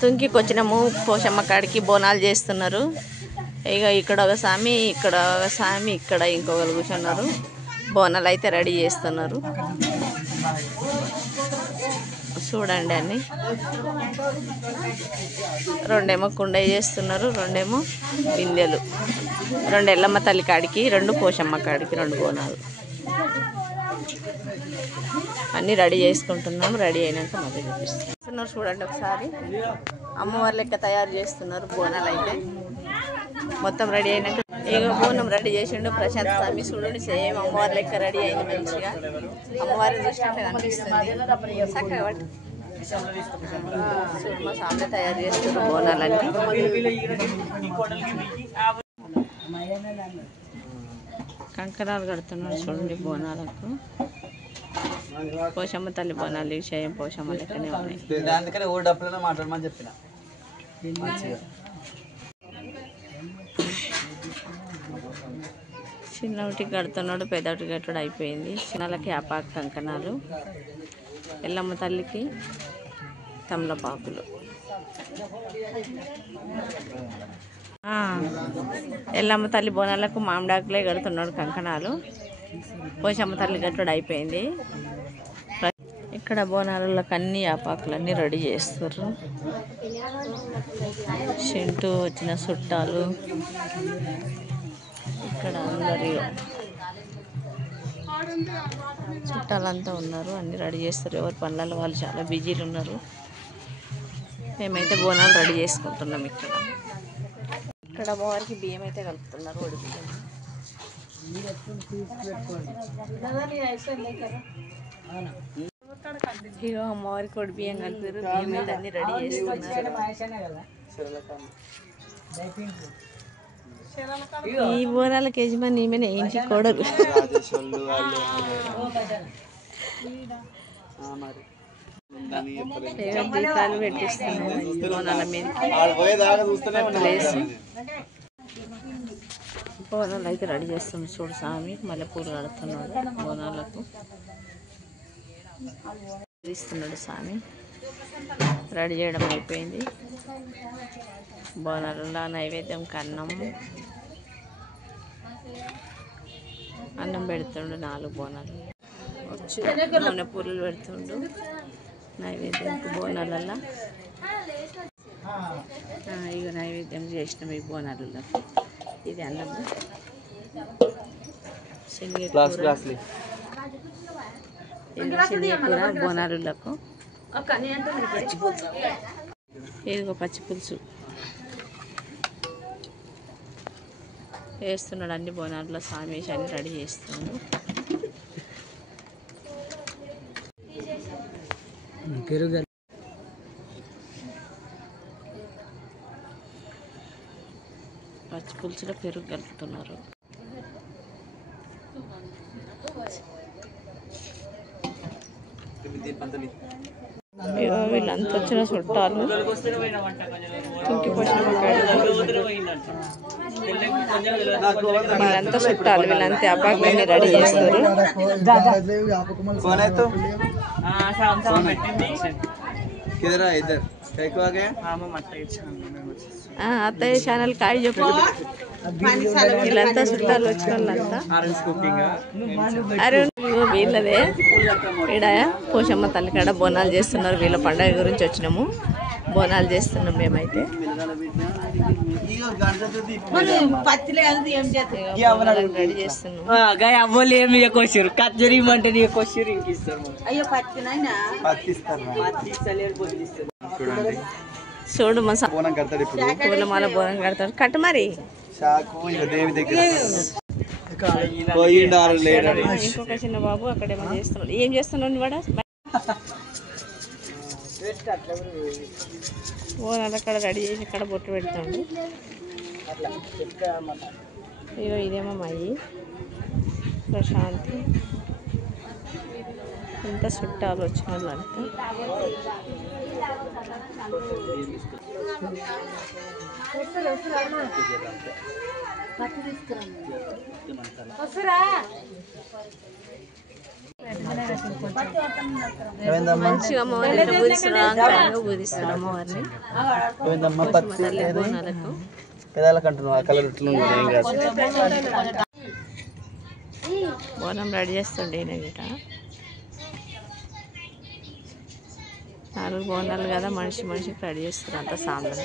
తుంకికి వచ్చినాము పోషమ్మ కాడికి బోనాలు చేస్తున్నారు. ఇక ఇక్కడ ఒక స్వామి, ఇక్కడ ఒక స్వామి, ఇక్కడ ఇంకొకరు కూర్చున్నారు. బోనాలు అయితే రెడీ చేస్తున్నారు. చూడండి అన్ని. రెండేమో కుండయ్య చేస్తున్నారు, రెండేమో బిందెలు. రెండు ఎల్లమ్మ తల్లి కాడికి, రెండు పోషమ్మ కాడికి, రెండు బోనాలు అన్నీ రెడీ చేసుకుంటున్నాం. రెడీ అయినాక మళ్ళీ చూపిస్తున్నారు. చూడండి ఒకసారి అమ్మవారి లెక్క తయారు చేస్తున్నారు బోనాలు అయితే. మొత్తం రెడీ అయినాక ఇక బోనం రెడీ చేసిండు ప్రశాంత్ స్వామి. చూడండి సేమ్ అమ్మవారి లెక్క రెడీ అయింది మంచిగా. అమ్మవారిని చూసినట్టు అనిపిస్తుంది. చక్కగా చూడు మా స్వామి తయారు చేస్తున్నారు బోనాలన్నీ. కంకణాలు కడుతున్నారు చూడండి బోనాలకు. పోషమ్మ తల్లి బోనాలు విషయం పోషమ్మ లెక్కనే ఉన్నాయి. చిన్నటికి కడుతున్నాడు, పెద్దటికి కట్టుడు అయిపోయింది. చిన్నలకి ఆపాకు కంకణాలు, ఎల్లమ్మ తల్లికి తమలపాకులు. ఎల్లమ్మ తల్లి బోనాలకు మామిడాకులే కడుతున్నాడు కంకణాలు. పోషమ్మ తల్లి కట్టుడు అయిపోయింది. ఇక్కడ బోనాలకు అన్ని ఆపాకులన్నీ రెడీ చేస్తారు. చింటూ వచ్చిన చుట్టాలు ఇక్కడ అందరు చుట్టాలంతా ఉన్నారు. అన్నీ రెడీ చేస్తారు. ఎవరి పనులలో వాళ్ళు చాలా బిజీలు ఉన్నారు. మేమైతే బోనాలు రెడీ చేసుకుంటున్నాం. ఇక్కడ అమ్మవారికి బియ్యం అయితే కలుపుతున్నారు, ఒడి బియ్యం. ఇక అమ్మవారికి ఒడి బియ్యం కలిపారు. బియ్యం అయితే అన్ని రెడీ చేస్తున్నారు. ఈ బోనాలకు యజమాని ఈమెనే, ఇంటి కోడలు. దీపాలు పెట్టిస్తున్నాము బోనాల మీదకి. బోనాలు అయితే రెడీ చేస్తున్నాం. చూడు స్వామి మల్లెపూలు కడుతున్నాడు బోనాలకు. ఇస్తున్నాడు స్వామి. రెడీ చేయడం అయిపోయింది. బోనాలలో నైవేద్యం కన్నము, అన్నం పెడుతుండు. 4 బోనాలు వచ్చి నూనె పూలు పెడుతుండు నైవేద్యంకి బోనాలల్లో. ఇక నైవేద్యం చేసినాం ఈ బోనాలలో. ఇది అన్నము, శనగకూర బోనాలకు. ఇదిగో పచ్చి పులుసు వేస్తున్నాడు. అన్ని బోనాల్లో స్వామి అన్ని రెడీ చేస్తున్నాడు. పచ్చి పులుసులో పెరుగు కలుపుతున్నారు. వీళ్ళంతా వచ్చిన చుట్టాలు. వీళ్ళంతా చుట్టాలు. వీళ్ళంతా అపార్ట్మెంట్ రెడీ చేస్తారు. అత్తయ్య ఛానల్ కాయ చెప్పు. వీళ్ళంతా చుట్టాలు వచ్చిన వాళ్ళంతా. అరే వీళ్ళదే ఈడ పోషమ్మ తల్లి కాడ బోనాలు చేస్తున్నారు. వీళ్ళ పండగ గురించి వచ్చినాము. బోనాలు చేస్తున్నాం మేమైతే. రెడీ చేస్తున్నాం. చూడు మా పూలమాల బోనం కడతాడు. కట్టు మరి. ఇంకొక చిన్న బాబు అక్కడేమో చేస్తున్నాడు. ఏం చేస్తున్నాడు వాడ? బోనాలు అక్కడ రెడీ చేసి అక్కడ బొట్టు పెడతాడు. ఇగో ఇదేమో మయ్యి ప్రశాంతి. ఇంత చుట్టాలు వచ్చిన వాళ్ళంతా. మంచిగా అమ్మవారిని బూదిస్తున్నారు బూదిస్తారు అమ్మవారిని తల్లి బోనాలకు బోనం రెడీ చేస్తుండే ఈయన గిట 4 బోనాలు కదా మనిషికి రెడీ చేస్తారు అంత సాంబార్